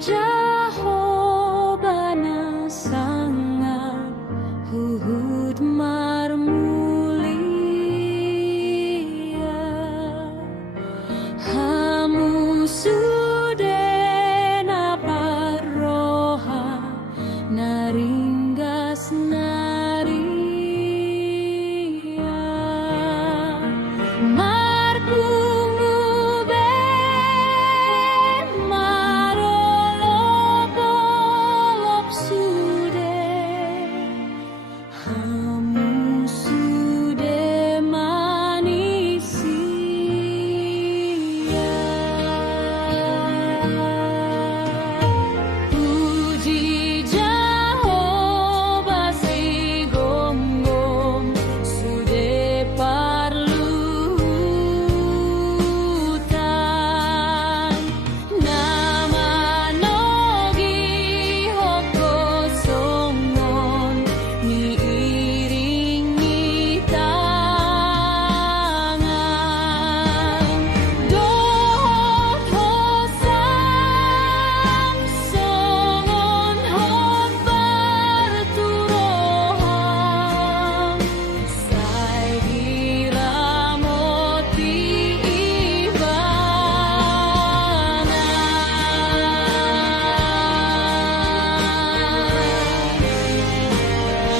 Jehovah sangat huhud marmulia, hamu sudena parroha naringgas naria, markumu be marolop sude, hamu sude manisia. Puji Jehovah si gom-gom sude parlutan, nama nogi hoko songon diiringi tangan, dohot hosam songon hot barturoham, sai diramoti ibana.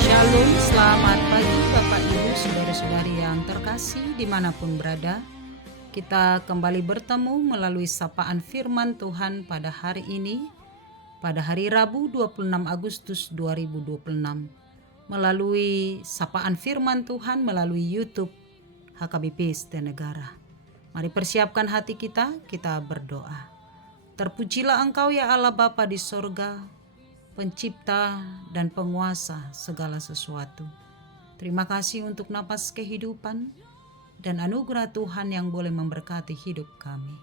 Shalom, selamat pagi Bapak Ibu, saudara-saudari yang terkasih dimanapun berada. Kita kembali bertemu melalui sapaan firman Tuhan pada hari ini, pada hari Rabu 26 Agustus 2026. Melalui sapaan firman Tuhan melalui YouTube HKBP Negara. Mari persiapkan hati kita berdoa. Terpujilah Engkau ya Allah Bapa di sorga, pencipta dan penguasa segala sesuatu. Terima kasih untuk napas kehidupan dan anugerah Tuhan yang boleh memberkati hidup kami.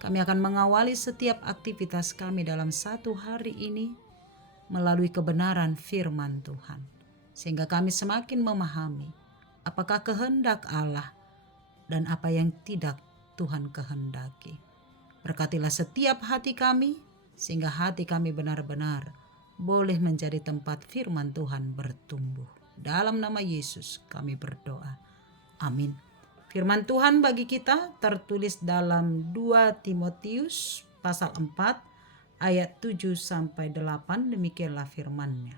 Kami akan mengawali setiap aktivitas kami dalam satu hari ini melalui kebenaran firman Tuhan, sehingga kami semakin memahami apakah kehendak Allah dan apa yang tidak Tuhan kehendaki. Berkatilah setiap hati kami, sehingga hati kami benar-benar boleh menjadi tempat firman Tuhan bertumbuh. Dalam nama Yesus kami berdoa. Amin. Firman Tuhan bagi kita tertulis dalam 2 Timotius pasal 4 ayat 7-8. Demikianlah firman-Nya.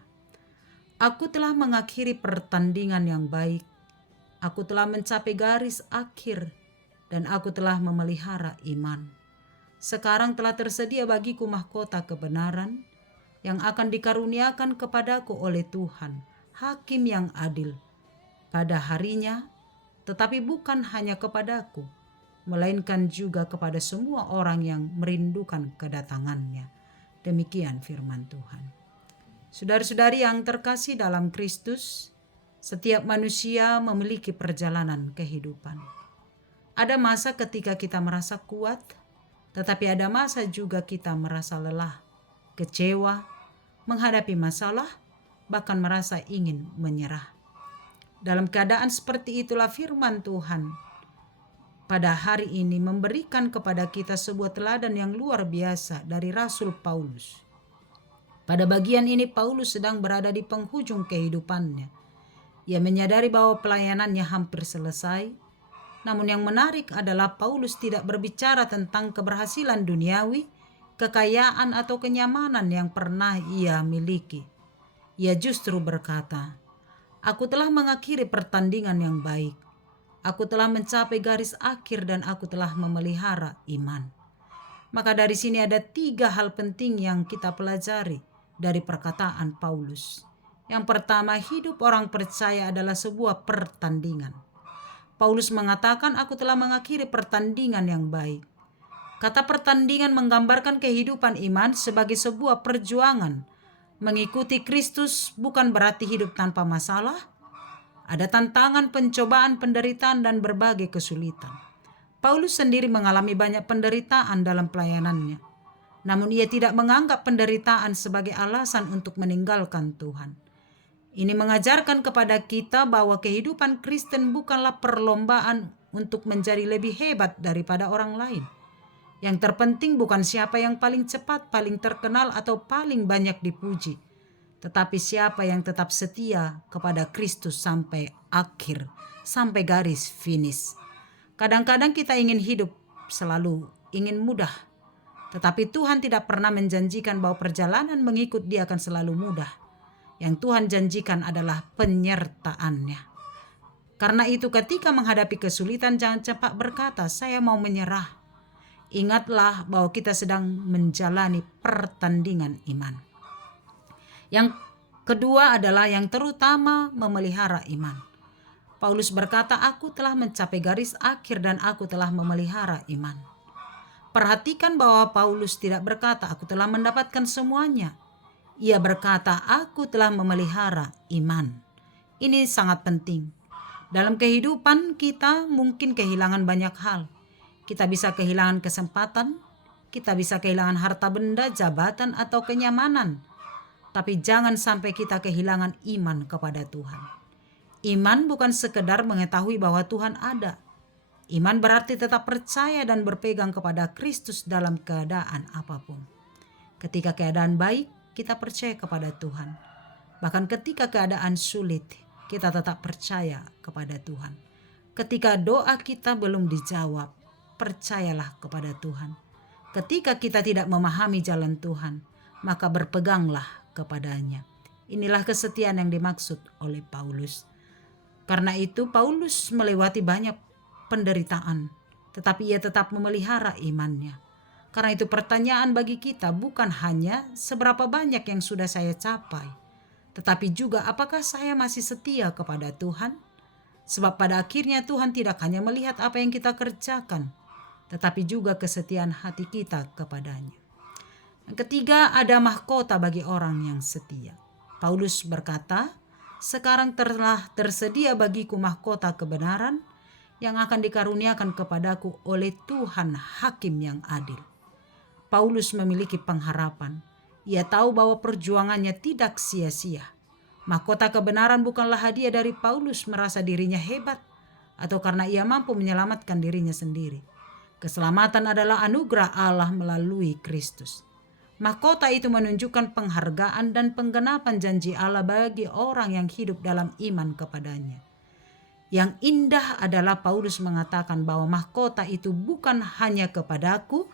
Aku telah mengakhiri pertandingan yang baik. Aku telah mencapai garis akhir dan aku telah memelihara iman. Sekarang telah tersedia bagiku mahkota kebenaran yang akan dikaruniakan kepadaku oleh Tuhan, Hakim yang adil, pada harinya, tetapi bukan hanya kepadaku, melainkan juga kepada semua orang yang merindukan kedatangannya. Demikian firman Tuhan. Saudara-saudari yang terkasih dalam Kristus, setiap manusia memiliki perjalanan kehidupan. Ada masa ketika kita merasa kuat, tetapi ada masa juga kita merasa lelah, kecewa, menghadapi masalah, bahkan merasa ingin menyerah. Dalam keadaan seperti itulah firman Tuhan pada hari ini memberikan kepada kita sebuah teladan yang luar biasa dari Rasul Paulus. Pada bagian ini Paulus sedang berada di penghujung kehidupannya. Ia menyadari bahwa pelayanannya hampir selesai. Namun yang menarik adalah Paulus tidak berbicara tentang keberhasilan duniawi, kekayaan atau kenyamanan yang pernah ia miliki. Ia justru berkata, "Aku telah mengakhiri pertandingan yang baik. Aku telah mencapai garis akhir dan aku telah memelihara iman." Maka dari sini ada 3 hal penting yang kita pelajari dari perkataan Paulus. Yang pertama, hidup orang percaya adalah sebuah pertandingan. Paulus mengatakan, "Aku telah mengakhiri pertandingan yang baik." Kata pertandingan menggambarkan kehidupan iman sebagai sebuah perjuangan. Mengikuti Kristus bukan berarti hidup tanpa masalah. Ada tantangan, pencobaan, penderitaan, dan berbagai kesulitan. Paulus sendiri mengalami banyak penderitaan dalam pelayanannya. Namun ia tidak menganggap penderitaan sebagai alasan untuk meninggalkan Tuhan. Ini mengajarkan kepada kita bahwa kehidupan Kristen bukanlah perlombaan untuk menjadi lebih hebat daripada orang lain. Yang terpenting bukan siapa yang paling cepat, paling terkenal, atau paling banyak dipuji, tetapi siapa yang tetap setia kepada Kristus sampai akhir, sampai garis finish. Kadang-kadang kita ingin hidup selalu ingin mudah, tetapi Tuhan tidak pernah menjanjikan bahwa perjalanan mengikut Dia akan selalu mudah. Yang Tuhan janjikan adalah penyertaan-Nya. Karena itu ketika menghadapi kesulitan, jangan cepat berkata, "Saya mau menyerah." Ingatlah bahwa kita sedang menjalani pertandingan iman. Yang kedua adalah yang terutama memelihara iman. Paulus berkata, "Aku telah mencapai garis akhir dan aku telah memelihara iman." Perhatikan bahwa Paulus tidak berkata, "Aku telah mendapatkan semuanya." Ia berkata, "Aku telah memelihara iman." Ini sangat penting. Dalam kehidupan kita mungkin kehilangan banyak hal. Kita bisa kehilangan kesempatan, kita bisa kehilangan harta benda, jabatan, atau kenyamanan. Tapi jangan sampai kita kehilangan iman kepada Tuhan. Iman bukan sekedar mengetahui bahwa Tuhan ada. Iman berarti tetap percaya dan berpegang kepada Kristus dalam keadaan apapun. Ketika keadaan baik, kita percaya kepada Tuhan. Bahkan ketika keadaan sulit, kita tetap percaya kepada Tuhan. Ketika doa kita belum dijawab, percayalah kepada Tuhan. Ketika kita tidak memahami jalan Tuhan, maka berpeganglah kepadanya. Inilah kesetiaan yang dimaksud oleh Paulus. Karena itu Paulus melewati banyak penderitaan, tetapi ia tetap memelihara imannya. Karena itu pertanyaan bagi kita bukan hanya seberapa banyak yang sudah saya capai, tetapi juga apakah saya masih setia kepada Tuhan? Sebab pada akhirnya Tuhan tidak hanya melihat apa yang kita kerjakan, tetapi juga kesetiaan hati kita kepadanya. Yang ketiga, ada mahkota bagi orang yang setia. Paulus berkata, "Sekarang telah tersedia bagiku mahkota kebenaran yang akan dikaruniakan kepadaku oleh Tuhan Hakim yang adil." Paulus memiliki pengharapan. Ia tahu bahwa perjuangannya tidak sia-sia. Mahkota kebenaran bukanlah hadiah dari Paulus merasa dirinya hebat atau karena ia mampu menyelamatkan dirinya sendiri. Keselamatan adalah anugerah Allah melalui Kristus. Mahkota itu menunjukkan penghargaan dan penggenapan janji Allah bagi orang yang hidup dalam iman kepadanya. Yang indah adalah Paulus mengatakan bahwa mahkota itu bukan hanya kepadaku,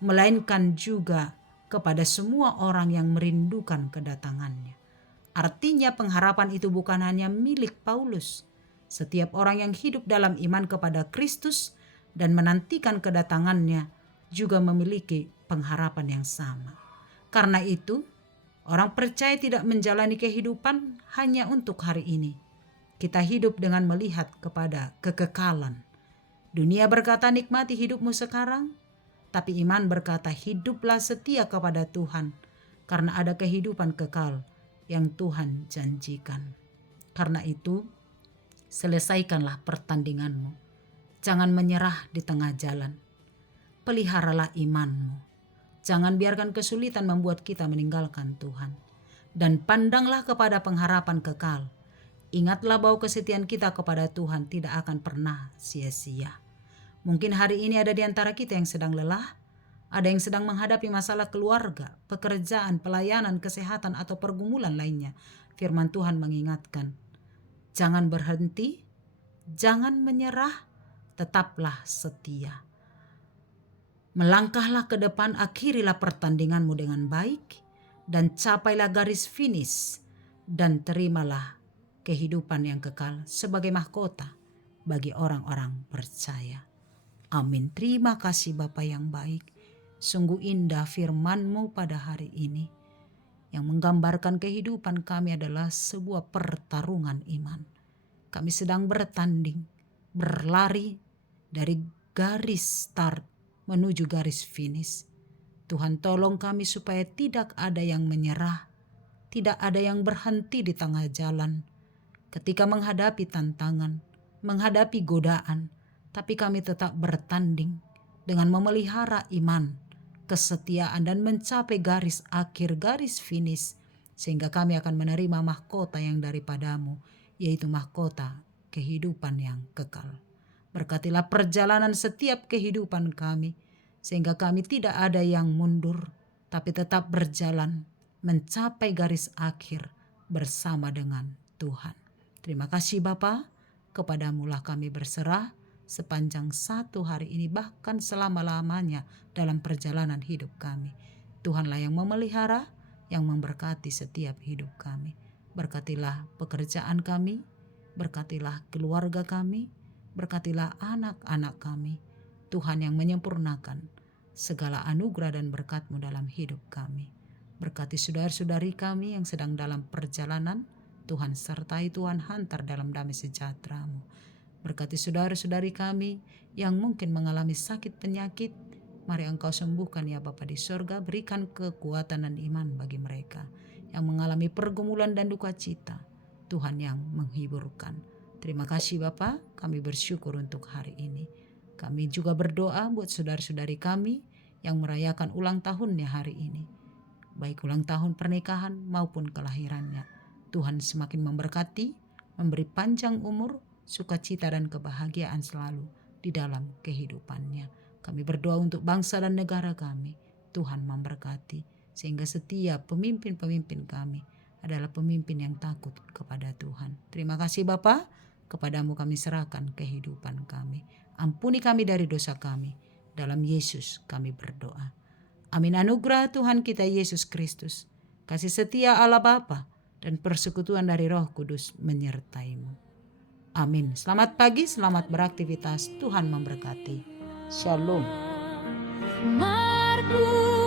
melainkan juga kepada semua orang yang merindukan kedatangannya. Artinya pengharapan itu bukan hanya milik Paulus. Setiap orang yang hidup dalam iman kepada Kristus dan menantikan kedatangannya juga memiliki pengharapan yang sama. Karena itu, orang percaya tidak menjalani kehidupan hanya untuk hari ini. Kita hidup dengan melihat kepada kekekalan. Dunia berkata nikmati hidupmu sekarang, tapi iman berkata hiduplah setia kepada Tuhan karena ada kehidupan kekal yang Tuhan janjikan. Karena itu, selesaikanlah pertandinganmu. Jangan menyerah di tengah jalan. Peliharalah imanmu. Jangan biarkan kesulitan membuat kita meninggalkan Tuhan. Dan pandanglah kepada pengharapan kekal. Ingatlah bahwa kesetiaan kita kepada Tuhan tidak akan pernah sia-sia. Mungkin hari ini ada di antara kita yang sedang lelah, ada yang sedang menghadapi masalah keluarga, pekerjaan, pelayanan, kesehatan, atau pergumulan lainnya. Firman Tuhan mengingatkan, jangan berhenti, jangan menyerah, tetaplah setia. Melangkahlah ke depan, akhirilah pertandinganmu dengan baik, dan capailah garis finish, dan terimalah kehidupan yang kekal sebagai mahkota bagi orang-orang percaya. Amin. Terima kasih Bapa yang baik. Sungguh indah firman-Mu pada hari ini. Yang menggambarkan kehidupan kami adalah sebuah pertarungan iman. Kami sedang bertanding, berlari dari garis start menuju garis finish. Tuhan tolong kami supaya tidak ada yang menyerah, tidak ada yang berhenti di tengah jalan. Ketika menghadapi tantangan, menghadapi godaan, tapi kami tetap bertanding dengan memelihara iman, kesetiaan, dan mencapai garis akhir, garis finish, sehingga kami akan menerima mahkota yang daripadamu, yaitu mahkota kehidupan yang kekal. Berkatilah perjalanan setiap kehidupan kami, sehingga kami tidak ada yang mundur, tapi tetap berjalan mencapai garis akhir bersama dengan Tuhan. Terima kasih Bapa, kepadamulah kami berserah sepanjang satu hari ini, bahkan selama-lamanya dalam perjalanan hidup kami. Tuhanlah yang memelihara, yang memberkati setiap hidup kami. Berkatilah pekerjaan kami, berkatilah keluarga kami, berkatilah anak-anak kami. Tuhan yang menyempurnakan segala anugerah dan berkat-Mu dalam hidup kami. Berkati saudara-saudari kami yang sedang dalam perjalanan, Tuhan sertai, Tuhan hantar dalam damai sejahtera-Mu. Berkati saudara-saudari kami yang mungkin mengalami sakit penyakit, mari Engkau sembuhkan ya Bapa di sorga, berikan kekuatan dan iman bagi mereka. Yang mengalami pergumulan dan duka cita, Tuhan yang menghiburkan. Terima kasih Bapa, kami bersyukur untuk hari ini. Kami juga berdoa buat saudara-saudari kami yang merayakan ulang tahunnya hari ini, baik ulang tahun pernikahan maupun kelahirannya. Tuhan semakin memberkati, memberi panjang umur, sukacita dan kebahagiaan selalu di dalam kehidupannya. Kami berdoa untuk bangsa dan negara kami. Tuhan memberkati, sehingga setiap pemimpin-pemimpin kami adalah pemimpin yang takut kepada Tuhan. Terima kasih Bapa, kepadamu kami serahkan kehidupan kami. Ampuni kami dari dosa kami. Dalam Yesus kami berdoa. Amin. Anugerah Tuhan kita Yesus Kristus, kasih setia Allah Bapa, dan persekutuan dari Roh Kudus menyertai-Mu. Amin. Selamat pagi, selamat beraktivitas. Tuhan memberkati. Shalom. Markus